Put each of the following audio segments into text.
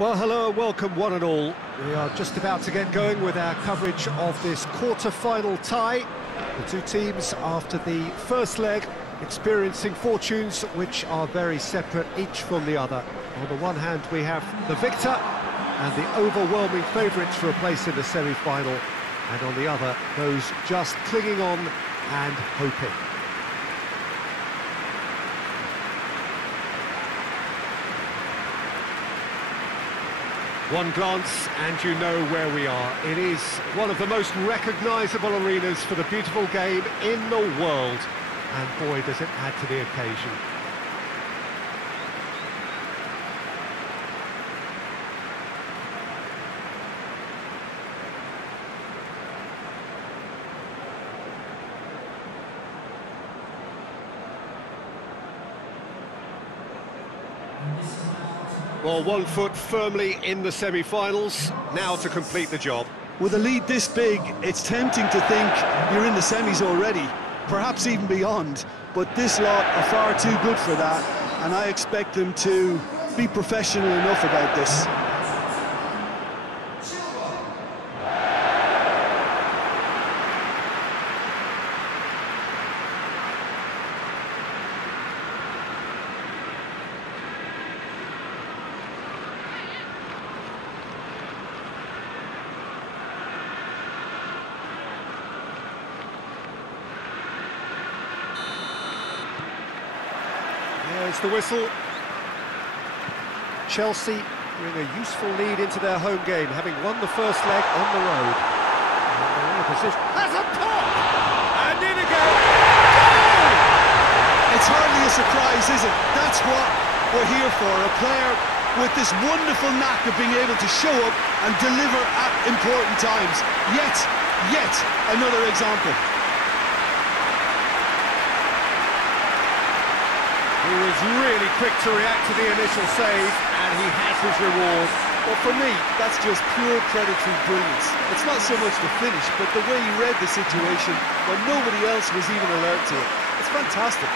Well, hello and welcome one and all. We are just about to get going with our coverage of this quarter-final tie. The two teams, after the first leg, experiencing fortunes which are very separate, each from the other. On the one hand, we have the victor and the overwhelming favourites for a place in the semi-final, and on the other, those just clinging on and hoping. One glance and you know where we are. It is one of the most recognisable arenas for the beautiful game in the world. And boy, does it add to the occasion. Well, 1 foot firmly in the semi-finals, now to complete the job. With a lead this big, it's tempting to think you're in the semis already, perhaps even beyond, but this lot are far too good for that, and I expect them to be professional enough about this. There's the whistle. Chelsea bring a useful lead into their home game, having won the first leg on the road. And they're in a position. Has a pop! And in again! Goal! It's hardly a surprise, is it? That's what we're here for. A player with this wonderful knack of being able to show up and deliver at important times. Yet another example. He was really quick to react to the initial save, and he has his reward. Well, for me, that's just pure predatory brilliance. It's not so much the finish, but the way he read the situation when nobody else was even alert to it. It's fantastic.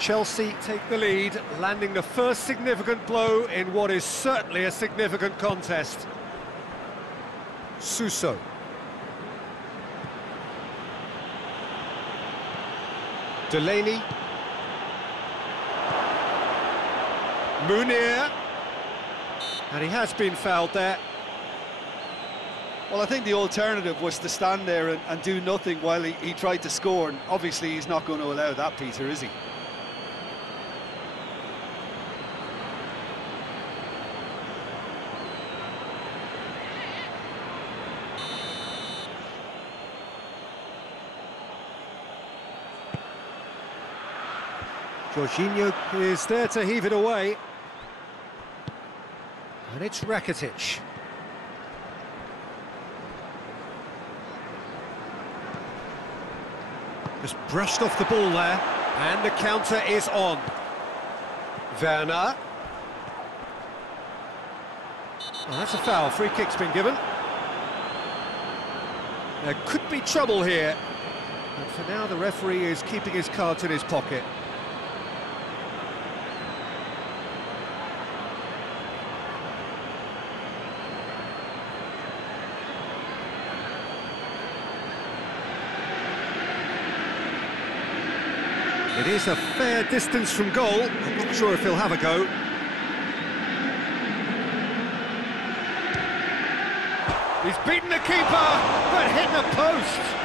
Chelsea take the lead, landing the first significant blow in what is certainly a significant contest. Suso. Delaney. Munir. And he has been fouled there. Well, I think the alternative was to stand there and do nothing while he tried to score, and obviously he's not going to allow that, Peter, is he? Jorginho is there to heave it away. And it's Rakitic. Just brushed off the ball there. And the counter is on. Werner. Well, that's a foul. Free kick's been given. There could be trouble here. But for now, the referee is keeping his cards in his pocket. It is a fair distance from goal. I'm not sure if he'll have a go. He's beaten the keeper, but hit the post.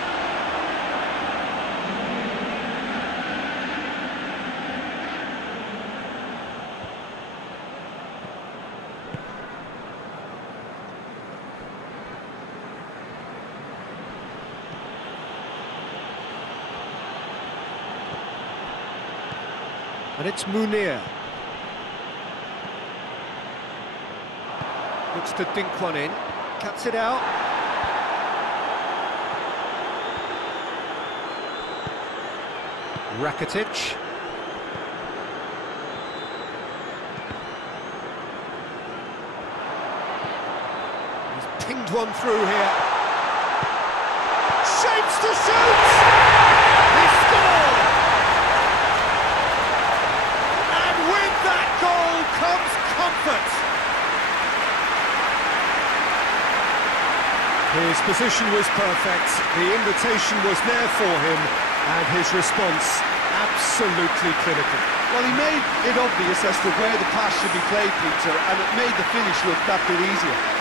And it's Munir. Looks to dink one in, cuts it out. Rakitic. send one through here. Shapes to shoot! He scored! And with that goal comes comfort. His position was perfect, the invitation was there for him, and his response absolutely clinical. Well, he made it obvious as to where the pass should be played, Peter, and it made the finish look that bit easier.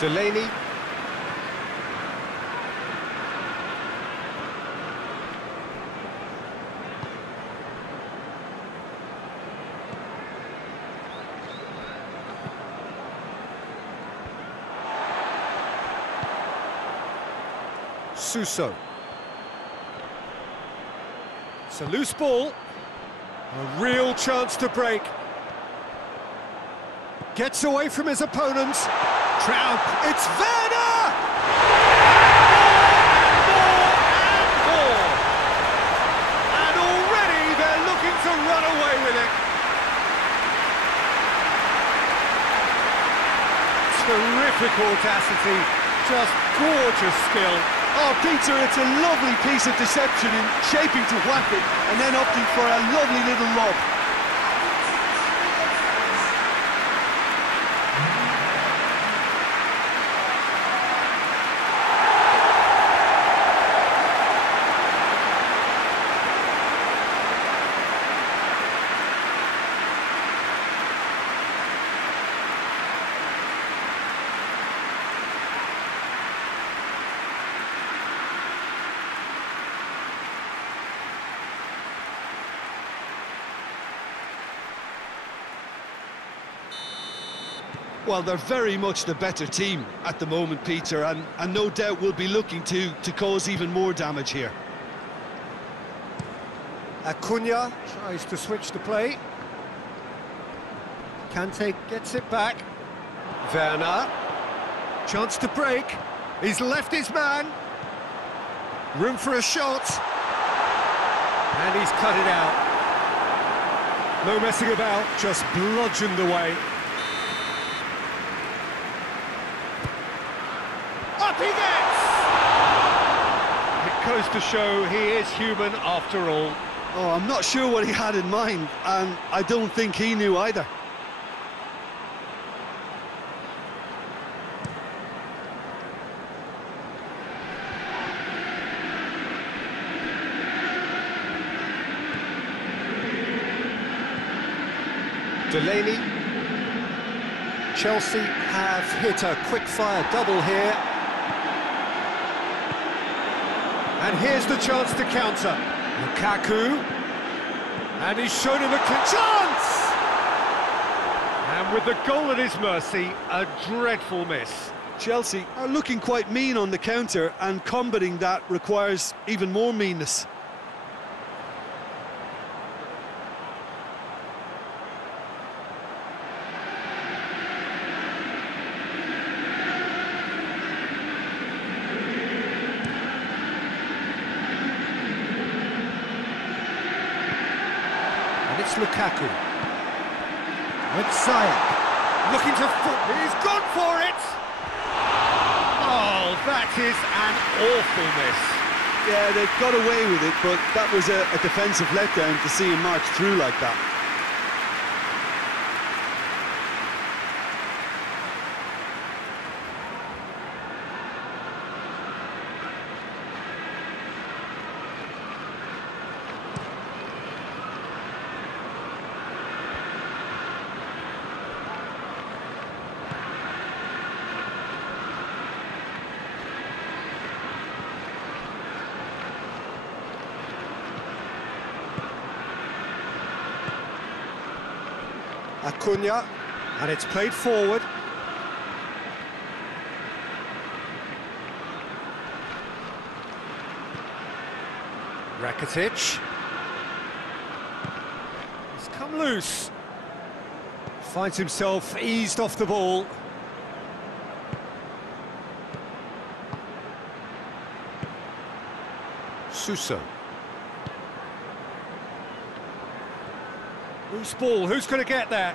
Delaney. Suso. It's a loose ball. A real chance to break. Gets away from his opponents. Trout, it's Werner! And more! And already they're looking to run away with it. Terrific audacity, just gorgeous skill. Oh, Peter, it's a lovely piece of deception in shaping to whack it and then opting for a lovely little lob. Well, they're very much the better team at the moment, Peter, and no doubt will be looking to cause even more damage here. Acuna tries to switch the play. Kante gets it back. Werner. Chance to break. He's left his man. Room for a shot. And he's cut it out. No messing about, just bludgeoned away. Up he gets! It goes to show he is human after all. Oh, I'm not sure what he had in mind, and I don't think he knew either. Delaney. Chelsea have hit a quick-fire double here. And here's the chance to counter. Lukaku. And he's shown him a chance! And with the goal at his mercy, a dreadful miss. Chelsea are looking quite mean on the counter, and combating that requires even more meanness. It's Lukaku. With Sayek. Looking to... He's gone for it! Oh, that is an awful miss. Yeah, they got away with it, but that was a defensive letdown to see him march through like that. Acuna, and it's played forward. Rakitic. He's come loose. Finds himself eased off the ball. Suso. Loose ball, who's going to get there?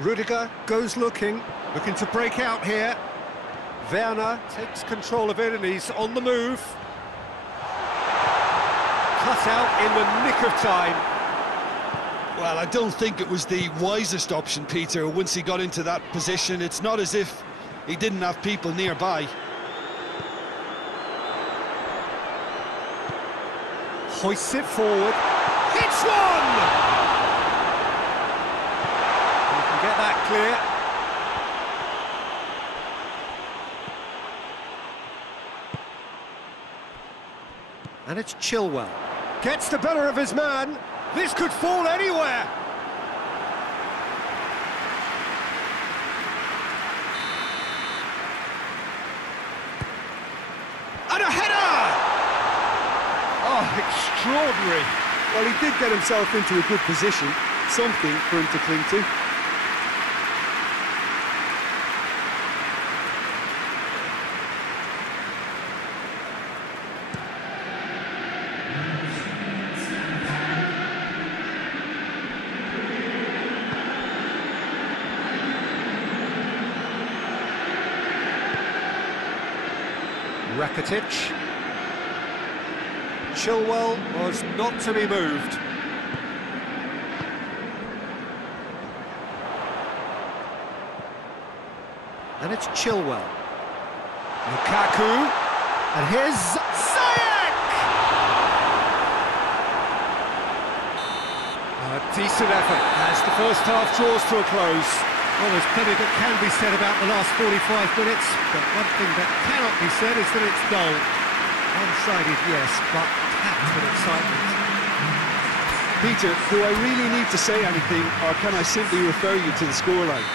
Rudiger goes looking to break out here. Werner takes control of it and he's on the move. Cut out in the nick of time. Well, I don't think it was the wisest option, Peter, once he got into that position. It's not as if he didn't have people nearby. Hoists it forward. Hits one! You can get that clear. And it's Chilwell. Gets the better of his man. This could fall anywhere. And a header! Oh, extraordinary. Well, he did get himself into a good position, something for him to cling to. Rakitic. Chilwell was not to be moved. And it's Chilwell. Lukaku. And here's Ziyech! A decent effort as the first half draws to a close. Well, there's plenty that can be said about the last 45 minutes, but one thing that cannot be said is that it's dull. One-sided, yes, but packed with excitement. Peter, do I really need to say anything, or can I simply refer you to the scoreline?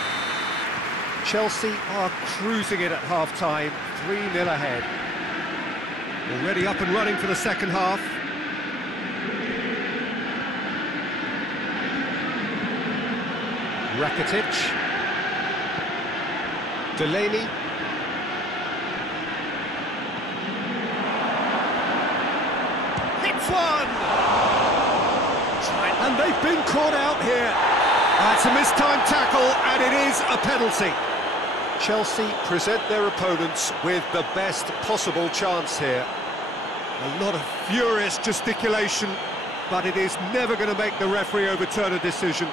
Chelsea are cruising it at half-time, 3-0 ahead. Already up and running for the second half. Rakitic. Delaney. Hits one! And they've been caught out here. That's a mistimed tackle, and it is a penalty. Chelsea present their opponents with the best possible chance here. A lot of furious gesticulation, but it is never going to make the referee overturn a decision.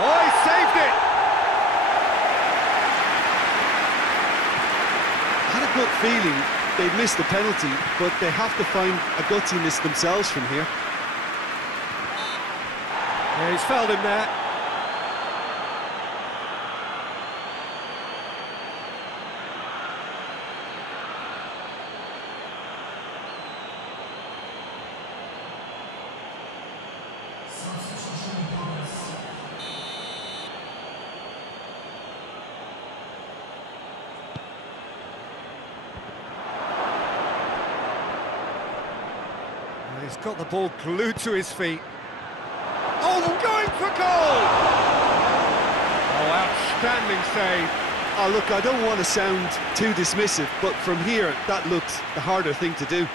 Oh, he saved it! I had a gut feeling they'd missed the penalty, but they have to find a gutsiness themselves from here. Yeah, he's fouled him there. He's got the ball glued to his feet. Oh, going for goal! Oh, outstanding save. Oh, look, I don't want to sound too dismissive, but from here, that looked the harder thing to do.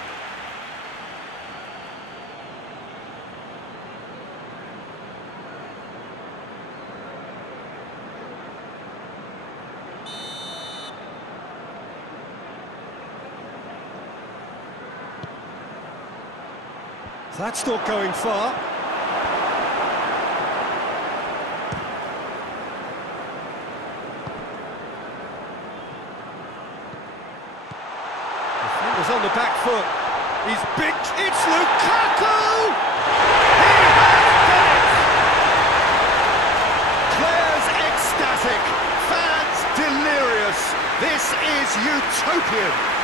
That's not going far. Defender's on the back foot. He's big. It's Lukaku! He has done it! Players ecstatic, fans delirious. This is utopian.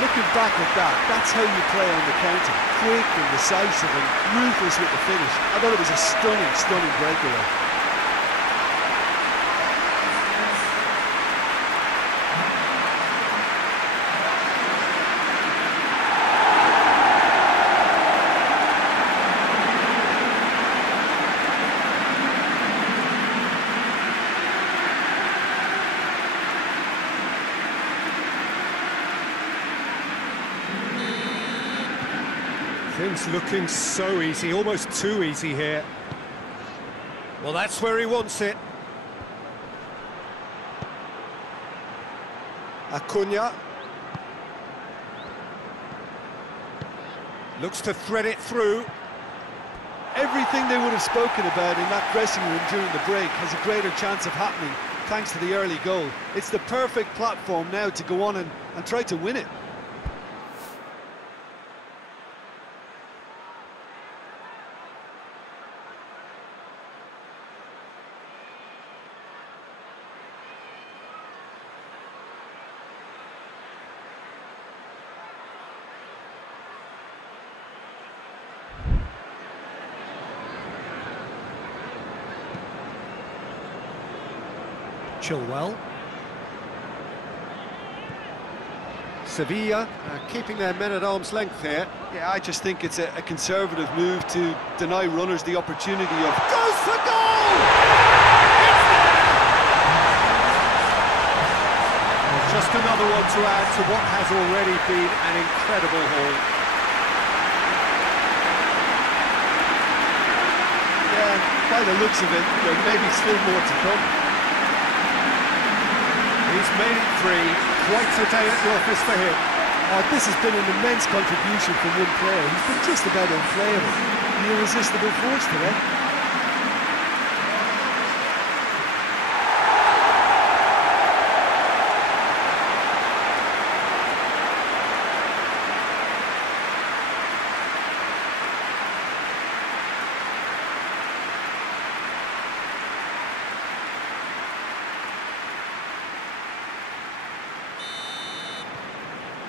Looking back at that, that's how you play on the counter. Quick and decisive and ruthless with the finish. I thought it was a stunning, stunning breakaway. Things looking so easy, almost too easy here. Well, that's where he wants it. Acuna. Looks to thread it through. Everything they would have spoken about in that dressing room during the break has a greater chance of happening thanks to the early goal. It's the perfect platform now to go on and try to win it. Chilwell. Sevilla keeping their men at arm's length here. Yeah, I just think it's a conservative move to deny runners the opportunity of... Goes for goal! It's there! Well, just another one to add to what has already been an incredible haul. Yeah, by the looks of it, there may be still more to come. He's made it three. Quite a day at the office for him. Oh, this has been an immense contribution from one player. He's been just about unplayable. An irresistible force today.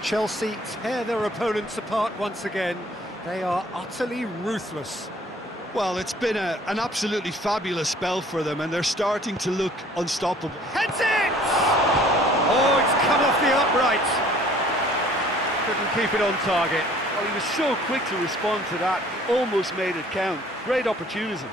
Chelsea tear their opponents apart once again. They are utterly ruthless. Well, it's been an absolutely fabulous spell for them, and they're starting to look unstoppable. Heads it! Oh, it's come off the upright. Couldn't keep it on target. Well, he was so quick to respond to that, he almost made it count. Great opportunism.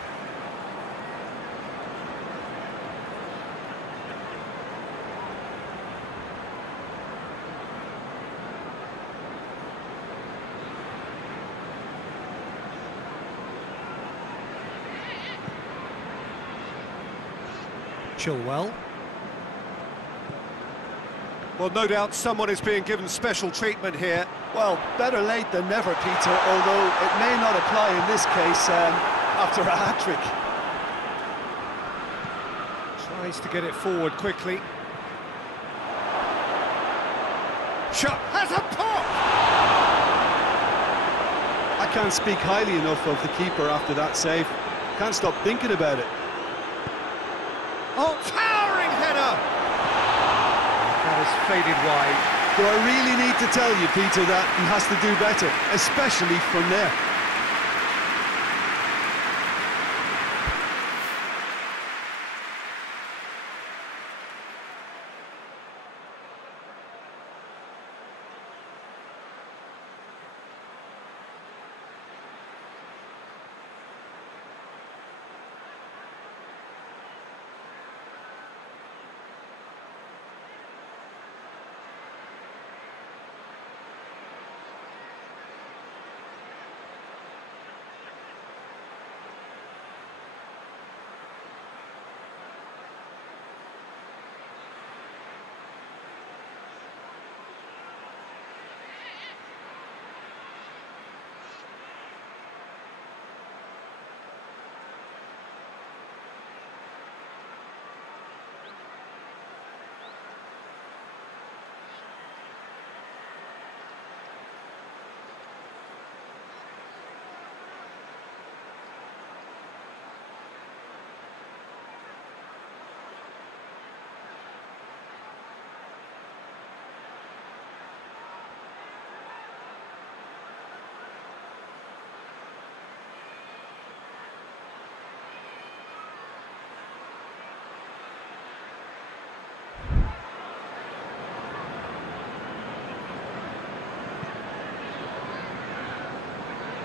Chilwell. Well, no doubt someone is being given special treatment here. Well, better late than never, Peter, although it may not apply in this case after a hat-trick. Tries to get it forward quickly. Shot has a pop! I can't speak highly enough of the keeper after that save. Can't stop thinking about it. Oh, towering header! That has faded wide. Do I really need to tell you, Peter, that he has to do better, especially from there?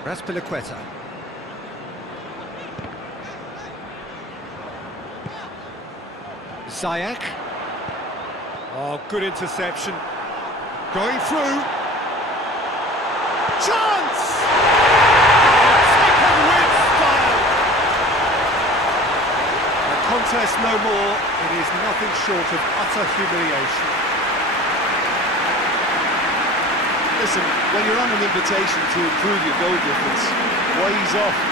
Raspilicueta. Ziyech. Oh, good interception. Going through. Chance! contest no more. It is nothing short of utter humiliation. Listen, when you're on an invitation to improve your goal difference, why ease off?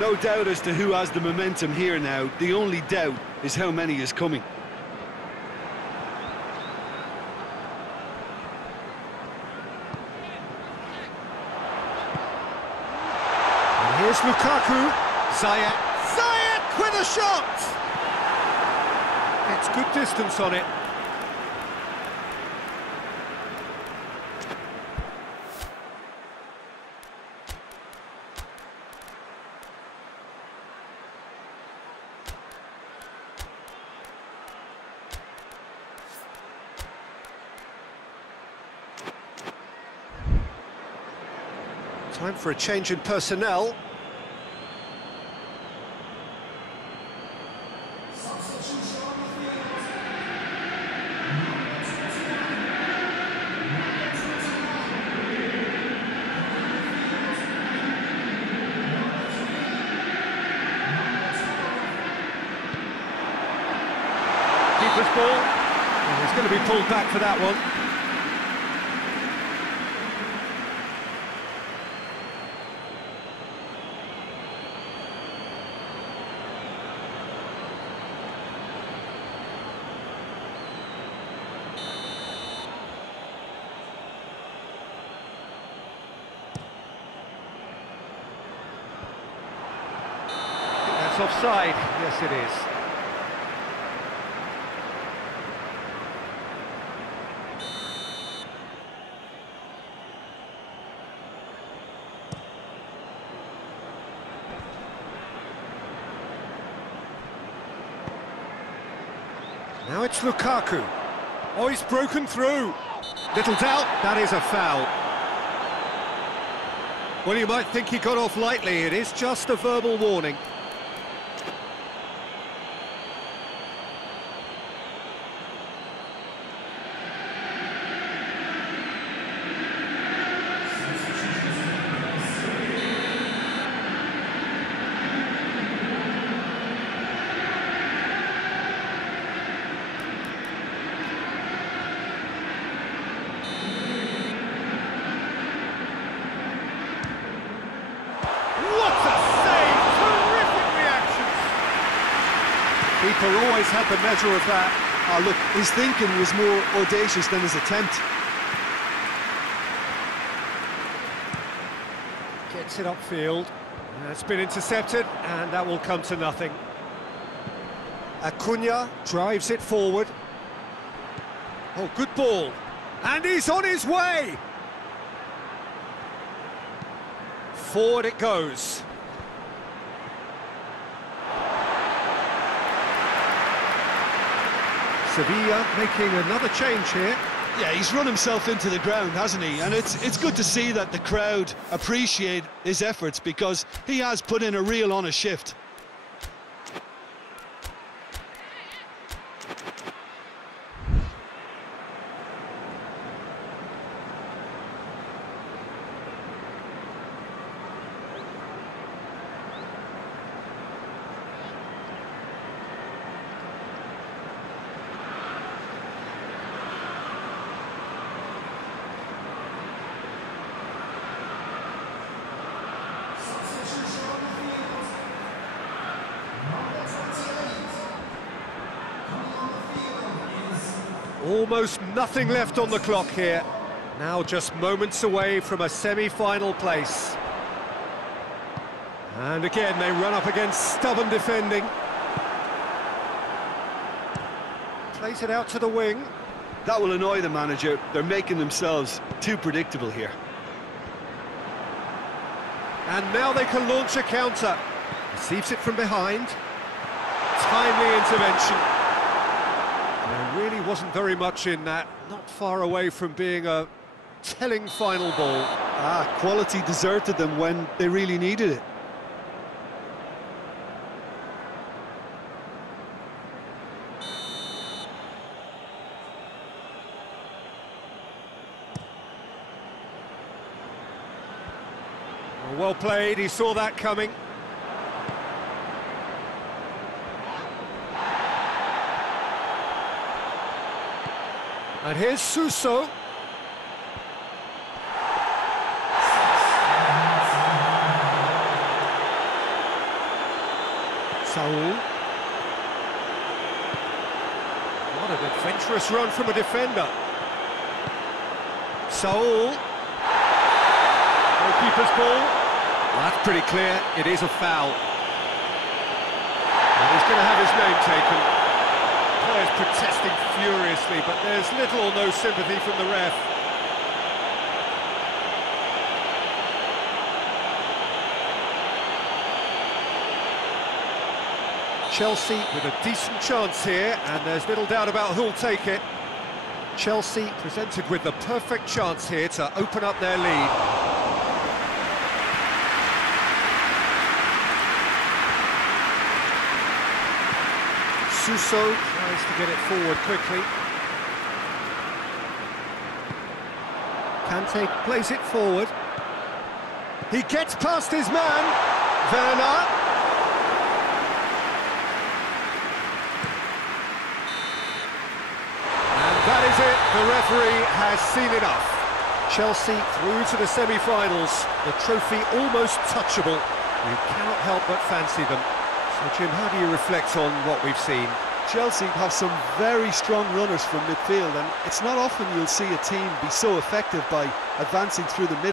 No doubt as to who has the momentum here now. The only doubt is how many is coming. And here's Lukaku. Ziyech with a shot! It's good distance on it. Time for a change in personnel. Keeper's ball. Oh, he's going to be pulled back for that one. That's offside. Yes, it is. Now it's Lukaku. Oh, he's broken through. Little doubt, that is a foul. Well, you might think he got off lightly. It is just a verbal warning. Keeper always had the measure of that. Oh, look, his thinking was more audacious than his attempt. Gets it upfield. It's been intercepted, and that will come to nothing. Acuna drives it forward. Oh, good ball. And he's on his way! Forward it goes. Sevilla making another change here. Yeah, he's run himself into the ground, hasn't he? And it's good to see that the crowd appreciate his efforts, because he has put in a real honest shift. Almost nothing left on the clock here. Now just moments away from a semi-final place. And again, they run up against stubborn defending. Plays it out to the wing. That will annoy the manager. They're making themselves too predictable here. And now they can launch a counter. Receives it from behind. timely intervention. There really wasn't very much in that, not far away from being a telling final ball. Quality deserted them when they really needed it. Well played, he saw that coming. And here's Suso. Saul. What an adventurous run from a defender. Saul. Goalkeeper's ball. That's pretty clear, it is a foul. And he's going to have his name taken. Players protesting furiously, but there's little or no sympathy from the ref. Chelsea with a decent chance here, and there's little doubt about who'll take it. Chelsea presented with the perfect chance here to open up their lead. Suso tries to get it forward quickly. Kante plays it forward. He gets past his man, Werner. And that is it, the referee has seen enough. Chelsea through to the semi-finals, the trophy almost touchable. You cannot help but fancy them. So, Jim, how do you reflect on what we've seen? Chelsea have some very strong runners from midfield, and it's not often you'll see a team be so effective by advancing through the middle.